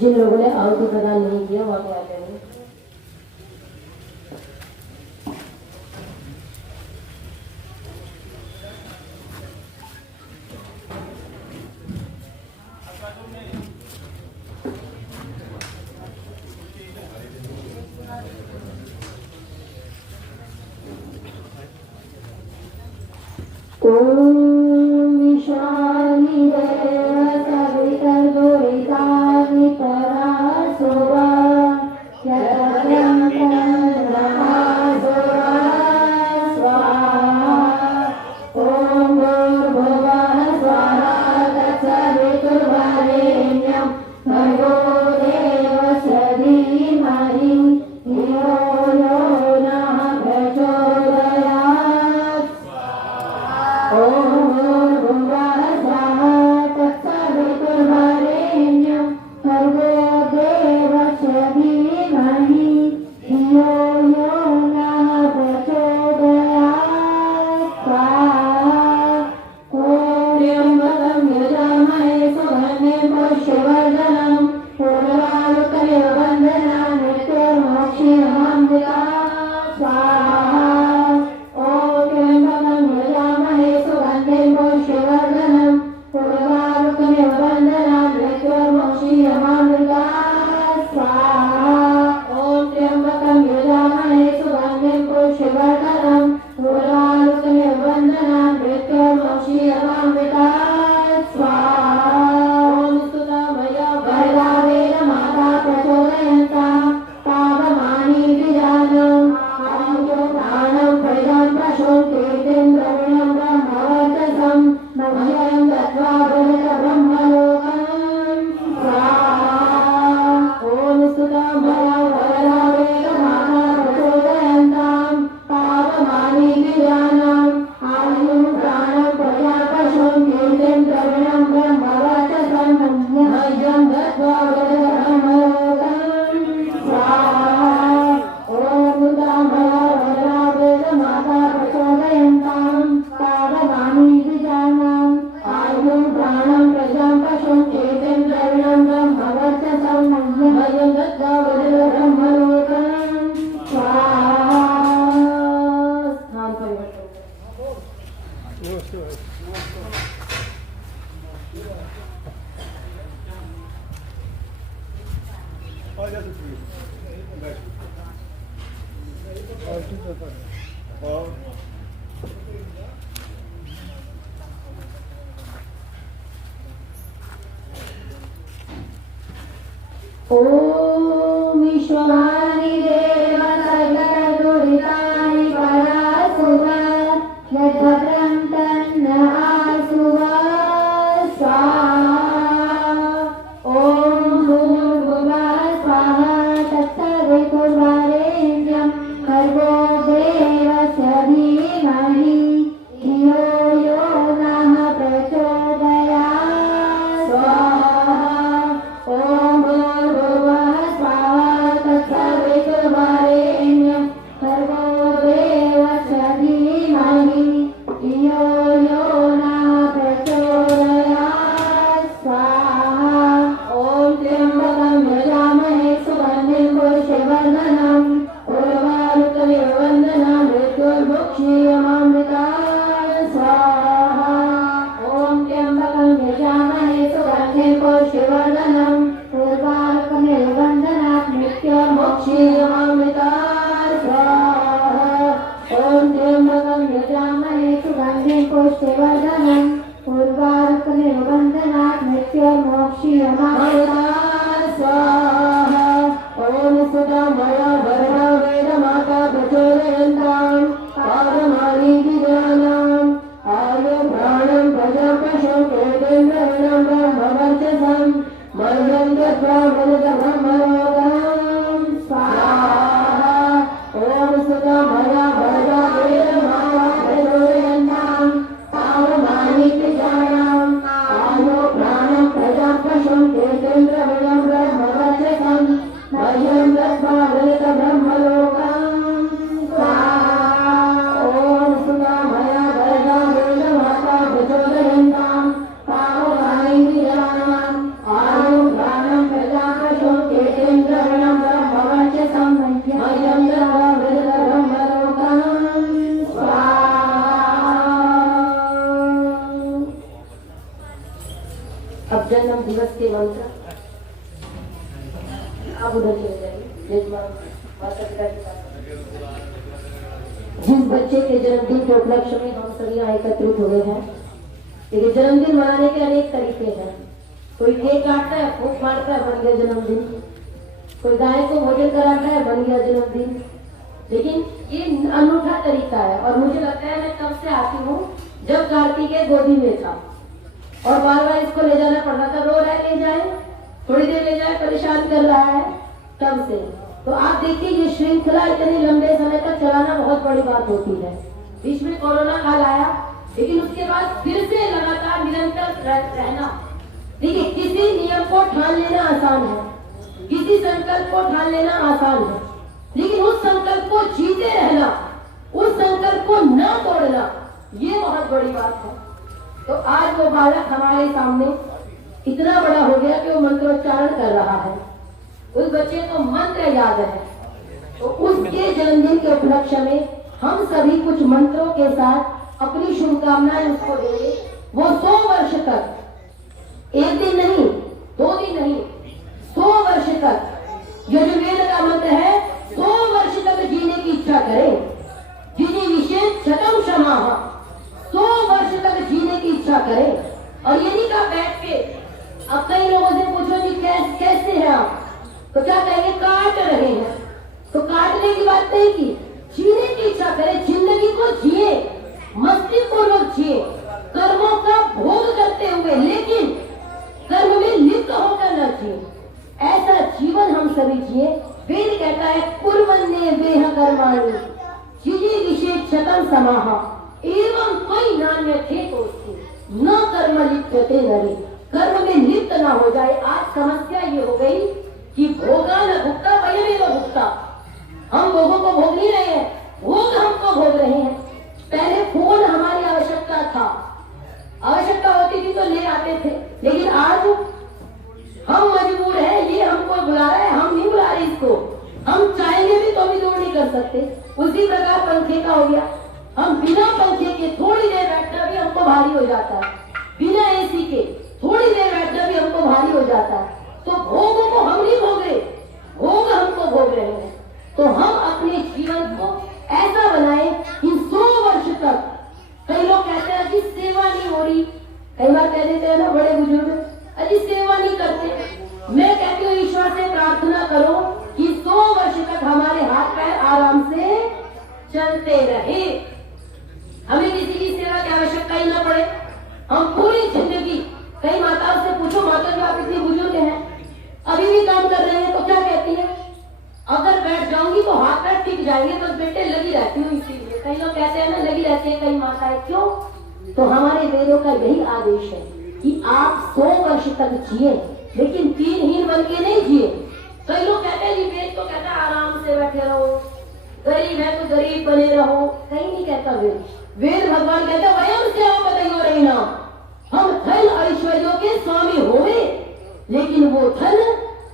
जिन लोगों ने आहुति प्रदान नहीं किया वहां पे आ जाएंगे। ओम विश्वानि देव सर्वदुरितानि परासुवा यद्भद्रं तन्न आसुवा स्वाहा। ओम भूर्भुवः स्वाहा तत्सवितुर्वरेण्यं भर्गो देवस्य धीमहि धियो यो नः प्रचोदयात् स्वाहा। मृत्योर्मुक्षीयमामृताय स्वाहा। ॐ त्र्यम्बकं यजामहे सुगन्धिं पुष्टिवर्धनम् उर्वारुकमिव बन्धनात् मृत्योर्मुक्षीयमामृताय स्वाहा। ॐ त्र्यम्बकं यजामहे सुगन्धिं पुष्टिवर्धनम् उर्वारुकमिव बन्धनात् मृत्योर्मुक्षीयमामृताय स्वाहा। ॐ सुदामया वरदा वेदमाता प्रचोदयन्ताम् पारमाणि गिराणाम् आयु प्राणं प्रजं पशुं केतेन्द्रहिणं ब्रह्मवर्चसं मह्यं दत्त्वा ब्रह्मलोकं स्वाहा। ॐ सुदामया वरदा वेदमाता प्रचोदयन्ताम् पारमाणि गिराणाम् आयु प्राणं प्रजं पशुं केतेन्द्रहिणं ब्रह्मवर्चसं मह्यं दत्त्वा ब्रह्मलोकं स्वाहा। ॐ सुदामया वरदा वेदमाता प्रचोदयन्ताम् पावनानि गिराणाम् आयु प्राणं प्रजां पशुं केतेन्द्रहिणं ब्रह्मवर्चसं मह्यं दत्त्वा ब्रह्मलोकं स्वाहा। अब जन्म दिवस के मंत्र आप उधर चले जाइए। जिस बच्चे के जन्मदिन के उपलक्ष्य में हम सभी यहाँ एकत्रित हुए हैं, लेकिन जन्मदिन मनाने के अनेक तरीके हैं। कोई केक काटता है, फूक मारता है, बन गया जन्मदिन। कोई गाय को भोजन कराता है, बन गया जन्मदिन। लेकिन ये अनूठा तरीका है और मुझे लगता है मैं तब से आती हूँ जब कार्तिकेय गोदी में था और बार बार इसको ले जाना पड़ रहा था। रो रहा है, ले जाए, थोड़ी देर ले जाए, परेशान कर रहा है तब से। तो आप देखिए ये श्रृंखला इतने लंबे समय तक चलाना बहुत बड़ी बात होती है। बीच में कोरोना काल आया, लेकिन उसके बाद फिर से लगातार निरंतर रहना। देखिए किसी नियम को ठान लेना आसान है, किसी संकल्प को ठान लेना आसान है, लेकिन उस संकल्प को जीते रहना, उस संकल्प को न तोड़ना, ये बहुत बड़ी बात है। तो आज वो बालक हमारे सामने इतना बड़ा हो गया कि वो मंत्रोच्चारण कर रहा है। उस बच्चे को मंत्र याद है, तो उसके जन्मदिन के उपलक्ष्य में हम सभी कुछ मंत्रों के साथ अपनी शुभकामनाएं उसको देंगे। वो 100 वर्ष तक, एक दिन नहीं, 2 दिन नहीं, 100 वर्ष तक, जो वेद का मंत्र है, 100 वर्ष तक जीने की इच्छा करे। जिनी विशेष शतम क्षमा, 100 वर्ष तक जीने की इच्छा करे। और यदि का बैठ के अब कई लोगों से पूछो कि कैसे हैं आप, तो क्या कहेंगे? काट रहे हैं। तो काटने की बात नहीं की, जीने की इच्छा करे, जिंदगी को जिए, मस्ती पूर्वक जिए, कर्मों का भोग करते हुए, लेकिन कर्म में लिप्त होकर न जिए। ऐसा जीवन हम सभी जिए। वेद कहता है कुर्वन्ने वेह कर्माणि जिजे विशेष शतम समाह एवं कोई नान्य थे तो न कर्म लिप्यते नरे। कर्म में लिप्त न हो जाए। आज समस्या ये हो गई कि भोगा न भुगता वयमेव भुगता। हम भोगों को भोग नहीं रहे हैं, भोग हमको भोग रहे हैं। पहले फोन हमारी आवश्यकता था, आवश्यकता होती थी तो ले आते थे, लेकिन आज हम मजबूर हैं, ये हमको बुला रहा है, हम नहीं बुला रहे इसको। हम चाहेंगे भी तो भी दूर नहीं कर सकते। उसी प्रकार पंखे का हो गया, हम बिना पंखे के थोड़ी देर बैठना भी हमको भारी हो जाता है, बिना एसी के थोड़ी देर बैठना भी हमको भारी हो जाता है। तो भोगों को हम नहीं भोग रहे, भोग हमको भोग रहे हैं। तो हम अपने जीवन को ऐसा बनाए कि 100 वर्ष तक। कई लोग कहते हैं कि सेवा नहीं हो रही, कई बार कह देते हैं ना बड़े बुजुर्ग, अजी सेवा नहीं करते। मैं कहती हूँ ईश्वर से प्रार्थना करो कि 100 वर्ष तक हमारे हाथ पैर आराम से चलते रहे, हमें किसी की सेवा की आवश्यकता ही न पड़े। हम पूरी जिंदगी, कई माताओं से पूछो, माता जो आप इतनी बुजुर्ग हैं, अभी भी काम कर रहे हैं, तो क्या कहती है? अगर बैठ जाऊंगी तो हाथ पैर टिक जाएंगे, बस बेटे लगी रहती हूँ इसीलिए। कई लोग कहते हैं ना लगी रहती है कई माताएं, क्यों? तो हमारे वेदों का यही आदेश है कि आप 100 वर्ष तक जिए, लेकिन तीनहीन बन के नहीं जिए। कई लोग कहते हैं जी वेद तो कहता है आराम से बैठे रहो, गरीब है तो गरीब बने रहो, कहीं नहीं कहता वेद। वेद भगवान कहते हैं वयम से आओ बताइयो रही ना, हम धन ऐश्वर्यों के स्वामी होवे, लेकिन वो धन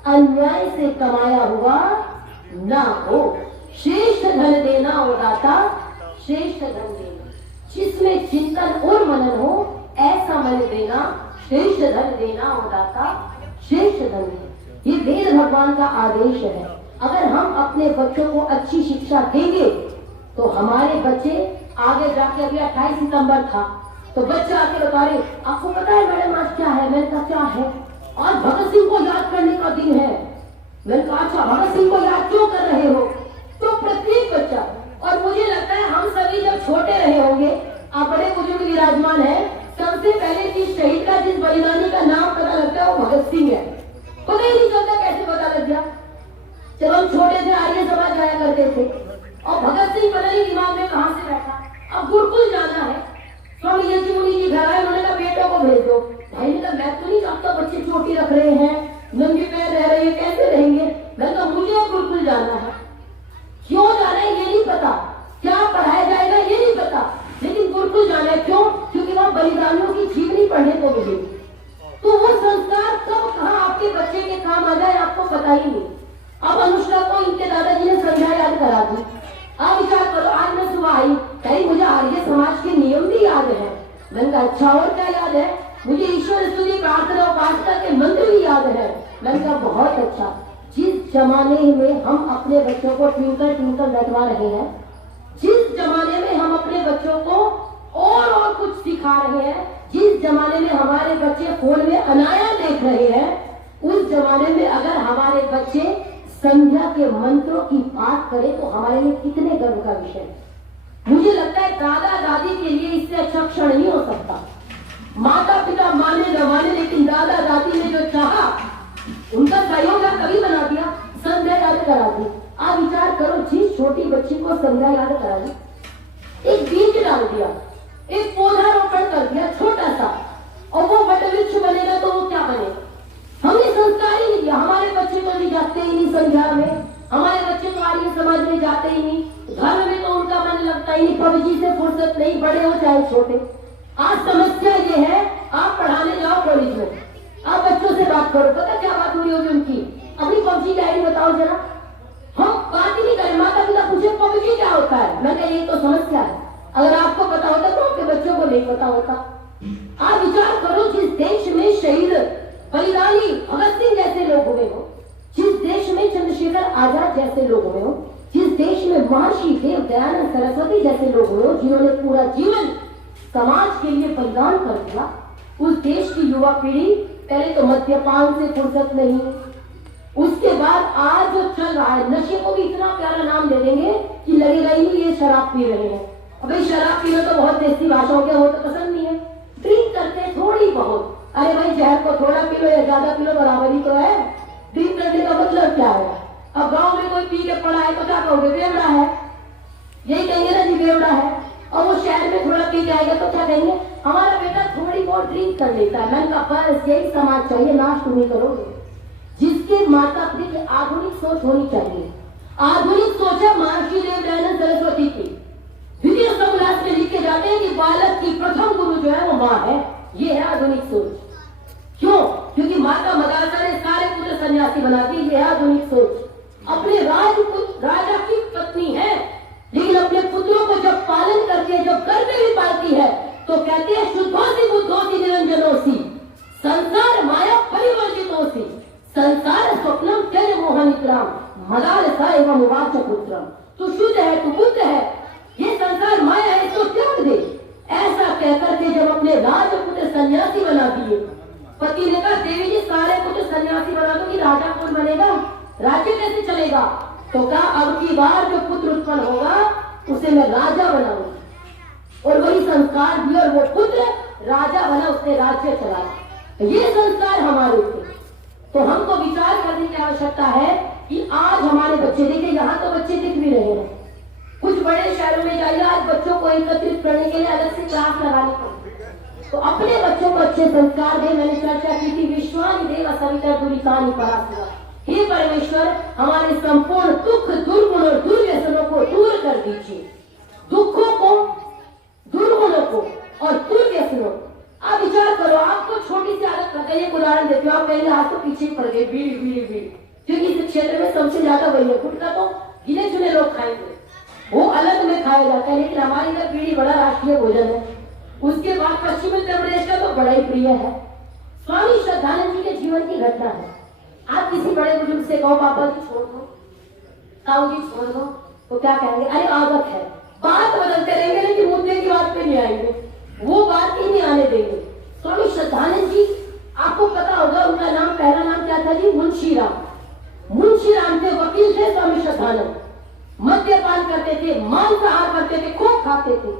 अन्याय से कमाया हुआ ना हो। श्रेष्ठ धन देना हो दाता, श्रेष्ठ धन देना। जिसमें चिंतन और मनन हो, ऐसा मन देना श्रेष्ठ धन देना हो दाता श्रेष्ठ धन है। ये वेद भगवान का आदेश है। अगर हम अपने बच्चों को अच्छी शिक्षा देंगे तो हमारे बच्चे आगे जाके, अभी 28 सितंबर था तो बच्चे आके बता रहे आपको पता है मैडम आज क्या है? मैंने कहा क्या है? आज भगत सिंह को याद करने का दिन है। मैंने कहा अच्छा भगत सिंह को याद क्यों कर रहे हो? तो प्रत्येक बच्चा, और मुझे लगता है हम सभी जब छोटे रहे होंगे, आप बड़े बुजुर्ग विराजमान है, सबसे पहले जिस शहीद का, जिस बलिदानी का नाम पता लगता है वो भगत सिंह है। पता ही नहीं चलता कैसे पता लग गया। जब हम छोटे थे आर्य समाज जाया करते थे और भगत सिंह पता नहीं दिमाग में कहां से बैठा। अब गुरुकुल जाना है, स्वामी यशमुनि जी घर आए, उन्होंने कहा बेटों को भेज दो। भाई ने कहा मैं तो नहीं चाहता, बच्चे चोटी रख रहे हैं, नंगे पैर रह रहे हैं, कैसे रहेंगे? मैं तो मुझे गुरुकुल जाना है। क्यों जाना है ये नहीं पता, क्या पढ़ाया जाएगा ये नहीं पता, लेकिन गुरुकुल जाना है। क्यों? क्योंकि वहां बलिदानियों की जीवनी पढ़ने को मिलेगी। तो वो संस्कार कब कहाँ आपके बच्चे के काम आ जाए आपको पता ही नहीं। अब अनुष्का को इनके दादाजी ने संध्या याद करा दी। आप विचार करो, आज मैं सुबह आई, कहीं मुझे आर्य समाज के नियम भी याद है। मैंने कहा अच्छा और क्या याद है? मुझे ईश्वर स्तुति प्रार्थना उपासना के मंत्र भी याद है। मैंने कहा बहुत अच्छा। जिस जमाने में हम अपने बच्चों को ट्विंकल ट्विंकल रटवा रहे हैं, जिस जमाने में हम अपने बच्चों को और कुछ सिखा रहे हैं, जिस जमाने में हमारे बच्चे फोन में अनाया देख रहे हैं, उस जमाने में अगर हमारे बच्चे संध्या के मंत्रों की बात करें तो हमारे लिए कितने गर्व का विषय है। मुझे लगता है दादा दादी के लिए इससे अच्छा क्षण नहीं हो सकता। माता पिता माने न माने, लेकिन दादा दादी ने जो चाहा उनका सहयोग कभी बना दिया, संध्या याद करा दी। आप विचार करो, जिस छोटी बच्ची को संध्या याद करा दी, एक बीज डाल दिया, एक पौधा रोपण कर दिया छोटा सा, और वो वटवृक्ष बनेगा तो वो क्या बनेगा? हमने संस्कार ही नहीं दिया। हमारे बच्चे तो नहीं जाते ही नहीं संध्या में, हमारे बच्चे तो आर्य समाज में जाते ही नहीं, घर में तो उनका मन लगता ही नहीं, पबजी से फुर्सत नहीं, बड़े हो चाहे छोटे। आज समस्या ये है, आप पढ़ाने जाओ कॉलेज में, आप बच्चों से बात करो, पता क्या बात हुई होगी उनकी? अपनी पबजी की आईडी बताओ जरा। हम बात ही नहीं करें, माता पिता पूछे पबजी क्या होता है, मैं कहा ये तो समस्या है। अगर आपको पता होता तो आपके बच्चों को नहीं पता होता। आप विचार करो, जिस देश में शहीद बलिदानी भगत सिंह जैसे लोग हुए हो, जिस देश में चंद्रशेखर आजाद जैसे लोग हुए हो, जिस देश में महर्षि देव दयानंद सरस्वती जैसे लोग हुए हो, जिन्होंने पूरा जीवन समाज के लिए बलिदान कर दिया, उस देश की युवा पीढ़ी पहले तो मद्यपान से फुर्सत नहीं, उसके बाद आज जो चल रहा है, नशे को भी इतना प्यारा नाम दे देंगे कि लगेगा ही नहीं ये शराब पी रहे हैं। अबे शराब पीना तो बहुत देसी भाषा हो गया, वो तो पसंद नहीं है। ड्रिंक करते थोड़ी बहुत, अरे भाई जहर को थोड़ा पी लो या ज्यादा पी लो बराबर ही तो है। ड्रिंक करने का मतलब क्या है? अब गांव में कोई पी के पड़ा है तो क्या कहोगे? बेवड़ा है, यही कहेंगे ना जी बेवड़ा है। और वो शहर में थोड़ा पी के आएगा तो क्या कहेंगे? हमारा बेटा थोड़ी बहुत ड्रिंक कर लेता है। मैंने कहा बस यही समाज चाहिए, नाश तुम ही करोगे। जिसके माता पिता की आधुनिक सोच होनी चाहिए। आधुनिक सोच है महर्षि देव दयानंद सरस्वती की। द्वितीय समुलास में लिखे जाते हैं कि बालक की प्रथम गुरु जो है वो माँ है। ये है आधुनिक सोच। क्यों? क्योंकि माता मदालसा ने सारे पुत्र सन्यासी बना दी। ये है आधुनिक सोच। अपने राजा की पत्नी है, लेकिन अपने पुत्रों को जब पालन करती है, जब गर्भ भी पालती है, तो कहते हैं शुद्धोसी बुद्धोसी निरंजनोसी, संसार माया परिवर्जितोसी, संसार स्वप्नम त्यज मोहनिद्राम, मदालसा एवं उवाच पुत्रम। तू शुद्ध है, तू बुद्ध है, ये संसार माया है, इसको त्याग दे। ऐसा कहकर के जब अपने राजपुत्र सन्यासी बना दिए, पति ने कहा देवी जी सारे पुत्र सन्यासी बना दो कि राजा कौन बनेगा, राज्य कैसे चलेगा? तो कहा अब की बार जो पुत्र उत्पन्न होगा उसे मैं राजा बनाऊंगी। और वही संस्कार दिया और वो पुत्र राजा बना, उसने राज्य चलाया। ये संस्कार हमारे थे। तो हमको विचार करने की आवश्यकता है कि आज हमारे बच्चे, देखिए यहाँ तो बच्चे दिख भी रहे हैं, कुछ बड़े शहरों में जाइए, आज बच्चों को एकत्रित करने के लिए अलग से क्लास लगानी पड़ती है। तो अपने बच्चों को अच्छे संस्कार दें। मैंने चर्चा की थी विश्वानि देव सविता दुरितानि परासुरा। हे परमेश्वर, हमारे संपूर्ण दुख, दुर्गुण और दुर्व्यसनों को दूर कर दीजिए। दुखों को, दुर्गुणों को और दुर्व्यसनों। आप विचार करो, आपको छोटी सी आदत लग गई, एक उदाहरण देती हूँ। आप कहेंगे हाथ तो पीछे पड़ गए, बीड़ी बीड़ी बीड़ी, क्योंकि इस क्षेत्र में सबसे ज्यादा वही है। गुटखा तो गिने चुने लोग खाएंगे, वो अलग में खाया जाता है, लेकिन हमारे इधर बीड़ी बड़ा राष्ट्रीय भोजन है। उसके बाद पश्चिम उत्तर प्रदेश का तो बड़ा ही प्रिय है। स्वामी श्रद्धानंद जी के जीवन की घटना है। आप किसी बड़े बुजुर्ग से कहो पापा जी छोड़ दो, ताऊ जी छोड़ दो, तो क्या कहेंगे? अरे आदत है। बात बदलते रहेंगे लेकिन मुद्दे की बात पे नहीं आएंगे, वो बात ही नहीं आने देंगे। स्वामी श्रद्धानंद जी, आपको पता होगा उनका नाम, पहला नाम क्या था जी? मुंशी राम। मुंशी राम थे, वकील थे स्वामी श्रद्धानंद। मद्यपान करते थे, मांसाहार करते थे, खूब खाते थे।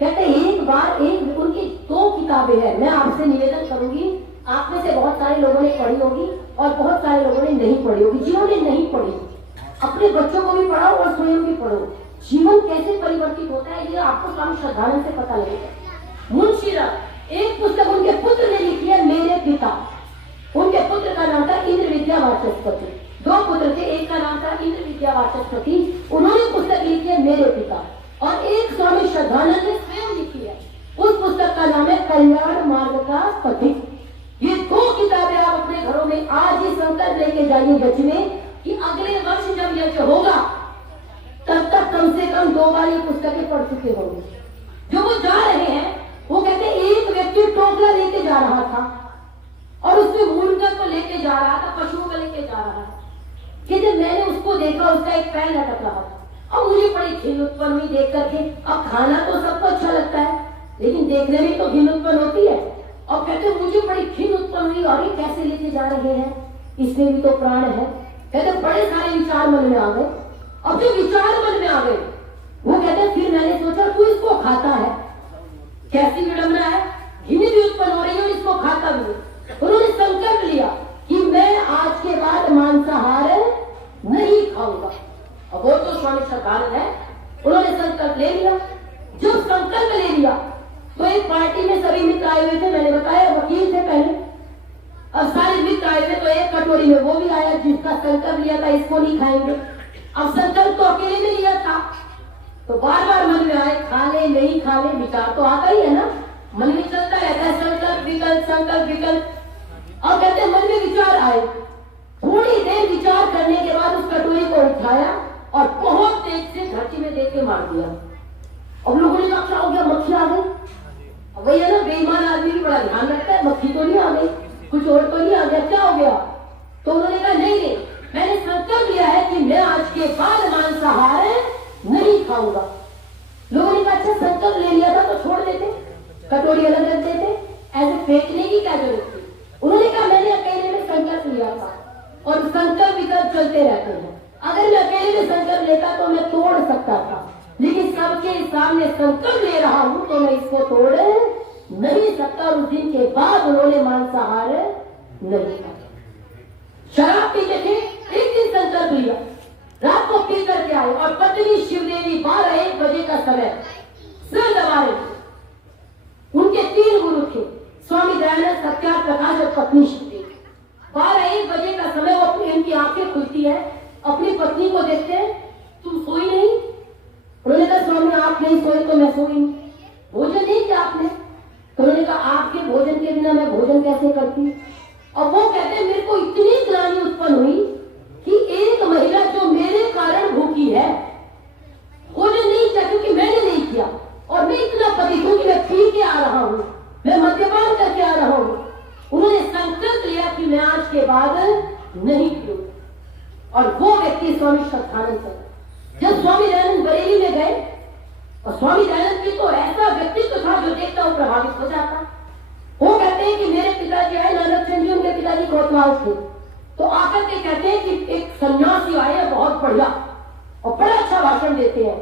कहते एक बार एक उनकी 2 किताबें हैं, मैं आपसे निवेदन करूंगी, आप में से बहुत सारे लोगों ने पढ़ी होगी और बहुत सारे लोगों ने नहीं पढ़ी होगी। जिन्होंने नहीं पढ़ी अपने बच्चों को भी पढ़ाओ और स्वयं भी पढ़ो। जीवन कैसे परिवर्तित होता है ये आपको स्वामी श्रद्धानंद से पता लगेगा। मुंशी राम, एक पुस्तक उनके पुत्र ने लिखी है, मेरे पिता। उनके पुत्र का नाम था इंद्र विद्या वाचस्पति। 2 पुत्र थे, एक का नाम था इंद्र विद्या वाचस्पति। उन्होंने पुस्तक लिखी है मेरे पिता, और एक स्वामी श्रद्धानंद ने स्वयं लिखी है। उस पुस्तक का नाम है कल्याण मार्ग का पथिक। ये 2 किताबें आप अपने घरों में आज ही संकल्प लेके जाइए गज में कि अगले वर्ष जब यज्ञ होगा तब तक कम से कम 2 बार ये पुस्तकें पढ़ चुके होंगे। जो वो जा रहे हैं, वो कहते एक व्यक्ति टोकरा लेके जा रहा था और उसमें मुर्गा को लेके जा रहा था, पशुओं को लेके जा रहा था। कि जब मैंने उसको देखा, उसका एक पैर लटक रहा था और मुझे बड़ी घिन उत्पन्न हुई देख करके। अब खाना तो सबको अच्छा लगता है, लेकिन देखने में तो घिन उत्पन्न होती है। और कहते मुझे बड़ी घिन उत्पन्न हुई, और ये कैसे लेके जा रहे हैं, इसमें भी तो प्राण है। कहते बड़े सारे विचार मन में आ गए। अब जो विचार मन में आ गए, वो कहते फिर मैंने सोचा तू इसको खाता है, कैसी विडंबना है, घिन भी उत्पन्न हो रही है और इसको खाता भी है। उन्होंने संकल्प लिया कि मैं आज के बाद मांसाहार नहीं खाऊंगा। अब वो तो स्वामी श्रद्धानंद है, उन्होंने संकल्प ले लिया। जब संकल्प ले लिया तो एक पार्टी में सभी मित्र आए हुए थे, मैंने बताया वकील थे पहले। अब सारे मित्र आए हुए तो एक कटोरी में वो भी आया जिसका संकल्प लिया था इसको नहीं खाएंगे। अब संकल्प तो अकेले में लिया था, तो बार बार मन में आए खा ले नहीं खा ले, विचार तो आता ही है ना, मन में चलता रहता है संकल्प विकल्प संकल्प विकल्प। अब कहते मन में विचार आए, थोड़ी देर विचार करने के बाद उस कटोरी को उठाया और बहुत तेज से घाटी में देख के मार दिया। अब लोगों ने कहा क्या हो गया, मक्खी आ गई। अब वही है ना, बेईमान आदमी भी बड़ा ध्यान रखता है, मक्खी तो नहीं आ गई, कुछ और तो नहीं आ गया, क्या हो गया? तो उन्होंने कहा नहीं, मैंने संकल्प लिया है कि मैं आज के बाद मांसाहार नहीं खाऊंगा। लोगों ने कहा अच्छा संकल्प ले लिया था तो छोड़ देते, कटोरी अलग रख देते, ऐसे फेंकने की क्या जरूरत थी। उन्होंने कहा मैंने अकेले में संकल्प लिया था और संकल्प विकल्प चलते रहते हैं। अगर मैं अकेले में संकल्प लेता तो मैं तोड़ सकता था, लेकिन सबके सामने संकल्प ले रहा हूं तो मैं इसको तोड़ नहीं सकता। उस दिन के बाद उन्होंने मांसाहार नहीं खाया। शराब पीते थे, एक दिन संकल्प लिया, रात को पी करके आए और पत्नी शिवदेवी 12-1 बजे का समय सिर दबा रही थी। उनके 3 गुरु थे, स्वामी दयानंद, सत्या प्रकाश और पत्नी शिवदेवी। 12-1 बजे का समय वो अपनी इनकी आंखें खुलती है, अपनी पत्नी को देखते हैं, तुम सोई नहीं? उन्होंने कहा स्वामी आप नहीं सोई तो मैं सोई नहीं। भोजन नहीं किया आपने? तो उन्होंने कहा आपके भोजन के बिना मैं भोजन कैसे करती। और वो कहते मेरे को इतनी ग्लानि उत्पन्न हुई कि एक महिला जो मेरे कारण भूखी है भोजन नहीं किया क्योंकि मैंने नहीं किया, और मैं इतना पतित हूं कि मैं पी के आ रहा हूं, मैं मद्यपान करके आ रहा हूं। उन्होंने संकल्प लिया कि मैं आज के बाद नहीं पीऊंगा। और वो व्यक्ति स्वामी श्रद्धानंद थे। जब स्वामी दयानंद बरेली में गए, और स्वामी दयानंद की तो ऐसा व्यक्तित्व था जो देखता वो प्रभावित हो जाता। वो कहते हैं कि मेरे पिताजी आए, नानकचंद जी उनके पिताजी कोतवाल थे, तो आकर के कहते हैं कि एक सन्यासी आए हैं बहुत बढ़िया और बड़ा अच्छा भाषण देते हैं।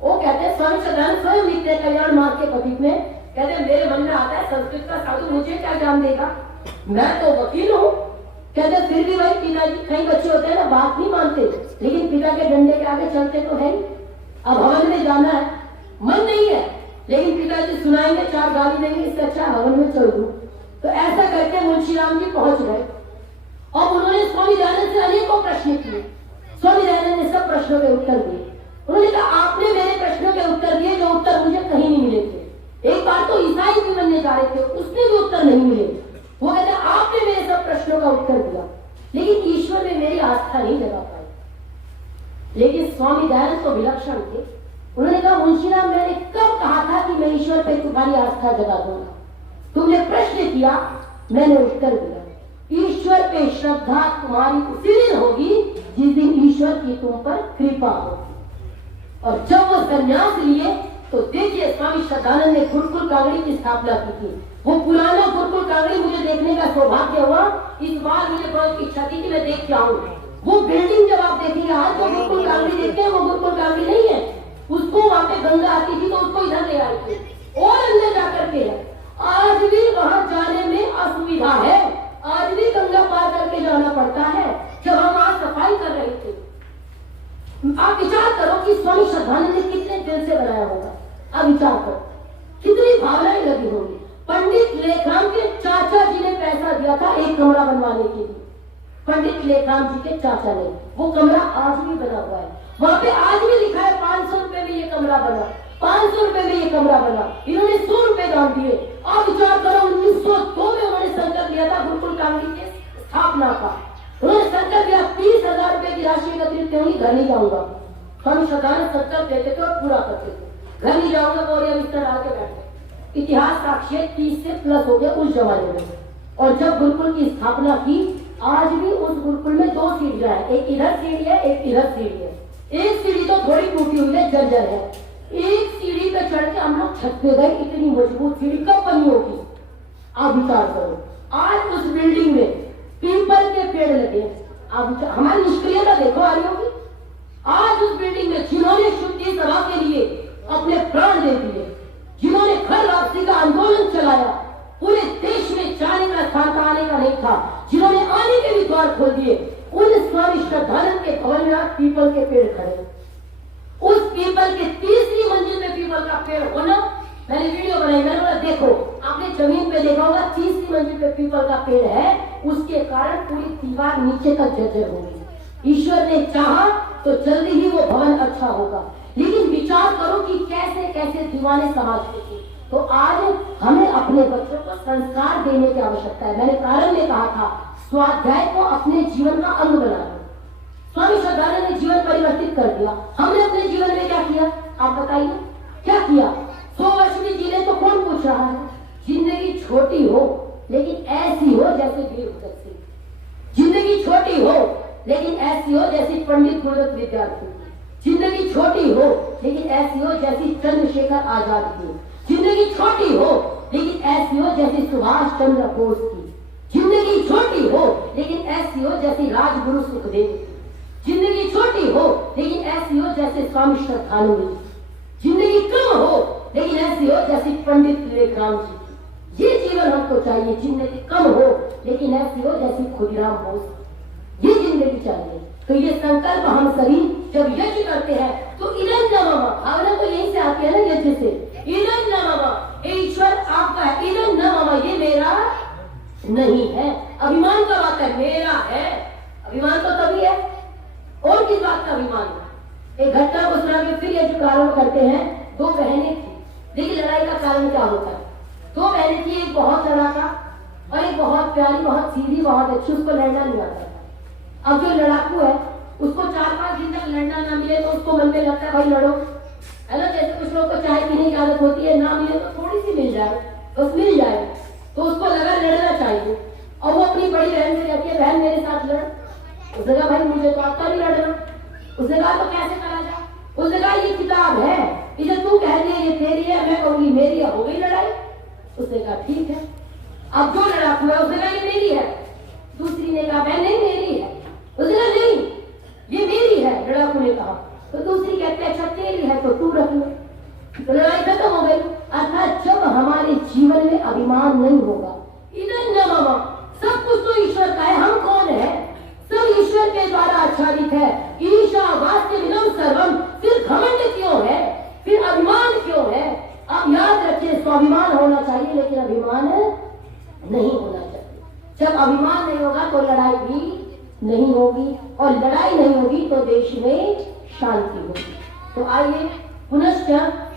वो कहते हैं स्वामी श्रद्धानंद स्वयं लिखते हैं कल्याण मार्ग के पथिक में, कहते हैं मेरे मन में आता है संस्कृत का साधु मुझे क्या जान देगा, मैं तो वकील हूँ। कहते फिर भी भाई पिताजी, कई बच्चे होते हैं ना बात नहीं मानते, लेकिन पिता के डंडे के आगे चलते तो है। अब हवन में जाना है, मन नहीं है, लेकिन पिताजी सुनाएंगे, 4 गाली देंगे, इससे अच्छा हवन में चल दूं। तो ऐसा करके मुंशी राम जी पहुंच गए और उन्होंने स्वामी दयानंद से अनेकों प्रश्न किए। स्वामी दयानंद ने सब प्रश्नों के उत्तर दिए। उन्होंने कहा आपने मेरे प्रश्नों के उत्तर दिए जो उत्तर मुझे कहीं नहीं मिले थे। एक बार तो ईसाई भी बनने जा रहे थे, उसमें भी उत्तर नहीं मिले। वो कहते आपने मेरे सब प्रश्नों का उत्तर दिया, लेकिन ईश्वर में मेरी आस्था नहीं लगा पाई। लेकिन स्वामी दयानंद तो विलक्षण थे। तुम्हारी आस्था जगा दूंगा। तुमने प्रश्न किया, मैंने उत्तर दिया। ईश्वर पे श्रद्धा तुम्हारी उसी दिन होगी जिस दिन ईश्वर की तुम पर कृपा होगी। और जब वो संन्यास लिए तो देखिए स्वामी श्रद्धानंद ने गुरुकुल कांगड़ी की स्थापना की थी। वो पुराना गुरुकुल कांगड़ी मुझे देखने का सौभाग्य हुआ। इस बार मुझे बहुत इच्छा थी कि मैं देख के आऊं। वो बिल्डिंग जब आप देखेंगे, आज जो गुरुकुल कांगड़ी देखते हैं वो गुरुकुल कांगड़ी नहीं है। उसको वहां पे गंगा आती थी तो उसको इधर ले आई थी और अंदर जाकर के आज भी वहां जाने में असुविधा है। आज भी गंगा पार करके जाना पड़ता है। जब हम वहां सफाई कर रहे थे, आप विचार करो कि स्वामी श्रद्धानंद ने कितने दिल से बनाया होगा। अब विचार करो कितनी भावनाएं लगी होंगी। पंडित लेखराम के चाचा जी ने पैसा दिया था एक कमरा बनवाने के लिए। पंडित लेखराम जी के चाचा ने, वो कमरा आज भी बना हुआ है। वहां पे आज भी लिखा है 500 रुपए में ये कमरा बना, 500 रुपए में ये कमरा बना। इन्होंने 100 रुपए दान दिए। आप विचार करो 1902 में उन्होंने संकल्प लिया था गुरुकुल कांगड़ी के स्थापना का। उन्होंने संकल्प लिया 30,000 रुपए की राशि एकत्रित होगी, घर नहीं जाऊंगा। स्वामी श्रद्धानंद संकल्प लेते थे और पूरा करते थे। घर नहीं जाऊंगा, बोरिया बिस्तर डाल के बैठे। इतिहास साक्षी 30 से प्लस हो गया उस जमाने में। और जब गुरुकुल की स्थापना की, आज भी उस गुरुकुल में 2 सीढ़ियां हैं, एक इधर सीढ़ी है, एक इधर सीढ़ी है। एक सीढ़ी तो थोड़ी टूटी हुई है, जर्जर है। एक सीढ़ी पे चढ़ के हम लोग छत पे गए। इतनी मजबूत सीढ़ी कब बनी होगी? आप विचार करो। आज उस बिल्डिंग में पीपल के पेड़ लगे। आप हमारी निष्क्रियता देखो आ रही होगी। आज उस बिल्डिंग में जिन्होंने शुद्धि सभा के लिए अपने प्राण दे दिए, जिन्होंने घर वापसी का आंदोलन चलाया, पूरे देश में जाने का स्थान आने का नहीं था, जिन्होंने आने के भी द्वार खोल दिए, उन स्वामी श्रद्धानंद के भवन में आज पीपल के पेड़ खड़े। उस पीपल के 3री मंजिल में पीपल का पेड़ होना, मैंने वीडियो बनाई। मैंने बोला देखो, आपने जमीन पे देखा होगा 3री मंजिल पे पीपल का पेड़ है, उसके कारण पूरी दीवार नीचे तक जर्जर होगी। ईश्वर ने चाहा तो जल्दी ही वो भवन अच्छा होगा। लेकिन विचार करो कि कैसे कैसे दीवाने समाज के थे। तो आज हमें अपने बच्चों को संस्कार देने की आवश्यकता है। मैंने प्रारंभ में कहा था, स्वाध्याय को अपने जीवन का अंग बना लो। स्वामी श्रद्धानंद ने जीवन परिवर्तित कर दिया। हमने अपने जीवन में क्या किया? आप बताइए क्या किया? 100 वर्ष भी जी ले तो कौन पूछ रहा है? जिंदगी छोटी हो लेकिन ऐसी हो जैसे वीर भगत सिंह। जिंदगी छोटी हो लेकिन ऐसी हो जैसी पंडित गुरुदत्त विद्यार्थी। जिंदगी छोटी हो लेकिन ऐसी हो जैसी चंद्रशेखर आजाद की। जिंदगी छोटी हो लेकिन ऐसी हो जैसी सुभाष चंद्र बोस की। जिंदगी छोटी हो लेकिन ऐसी हो जैसी राजगुरु सुखदेव की। जिंदगी छोटी हो लेकिन ऐसी हो जैसे स्वामी श्रद्धानंद की। जिंदगी कम हो लेकिन ऐसी हो जैसी पंडित लेखराम जी की। ये जीवन हमको चाहिए। जिंदगी कम हो लेकिन ऐसी हो जैसी खुदीराम बोस। ये जिंदगी चाहिए। तो ये संकल्प हम सभी जब यज्ञ करते हैं तो इदं नमः, भावना तो यहीं से आती है ना, यज्ञ से। इदं नमः, ईश्वर आपका है। इदं नमः, ये मेरा नहीं है। अभिमान कब आता है? मेरा है। अभिमान तो तभी है। और किस बात का अभिमान है? एक घटना को सुना के फिर ये जो कारण करते हैं। 2 बहनें थी, लेकिन लड़ाई का कारण क्या होता है? 2 बहनें थी, एक बहुत लड़ाका और एक बहुत प्यारी, बहुत सीधी, बहुत अच्छी। उसको लड़ना नहीं आता था। अब जो लड़ाकू है उसको 4-5 दिन तक लड़ना ना मिले तो उसको मन में लगता है भाई लड़ो, है ना। जैसे कुछ लोग को चाय पीने की आदत होती है, ना मिले तो थोड़ी सी मिल जाए, बस मिल जाए, तो उसको लगा लड़ना चाहिए। और वो अपनी बड़ी बहन से कहती है, बहन मेरे साथ लड़। उसने कहा भाई मुझे तो आता नहीं लड़ना। उसने कहा तो कैसे करा जाए? उसने कहा ये किताब है, इसे तू कह दे ये तेरी है, मैं कहूंगी मेरी है, हो गई लड़ाई। उसने कहा ठीक है। अब जो लड़ाकू है उसने कहा ये मेरी है। दूसरी ने कहा बहन नहीं मेरी है। उसने कहा नहीं ये मेरी है। लड़ाकू ने कहा। तो दूसरी कहते अच्छा तेरी है तो तू रख ले। तो लड़ाई खत्म हो गई। अर्थात जब हमारे जीवन में अभिमान नहीं होगा, इदं नमः, सब कुछ तो ईश्वर का है, हम कौन है? सब ईश्वर के द्वारा आच्छादित है। ईशावास्यमिदं सर्वम, फिर घमंड क्यों है? फिर अभिमान क्यों है? आप याद रखिए, स्वाभिमान होना चाहिए लेकिन अभिमान नहीं होना चाहिए। जब अभिमान नहीं होगा तो लड़ाई भी नहीं होगी, और लड़ाई नहीं होगी तो देश में शांति होगी। तो आइए पुनश्च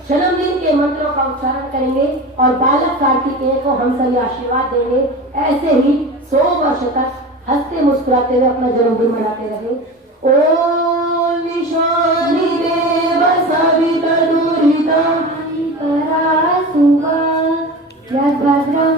जन्मदिन के मंत्रों का उच्चारण करेंगे और बालक कार्तिकेय को हम सभी आशीर्वाद देंगे। ऐसे ही 100 वर्ष तक हंसते मुस्कुराते हुए अपना जन्मदिन मनाते रहे। ओम विश्वानि देव सवितनुरितं सुगा याद भाद्रव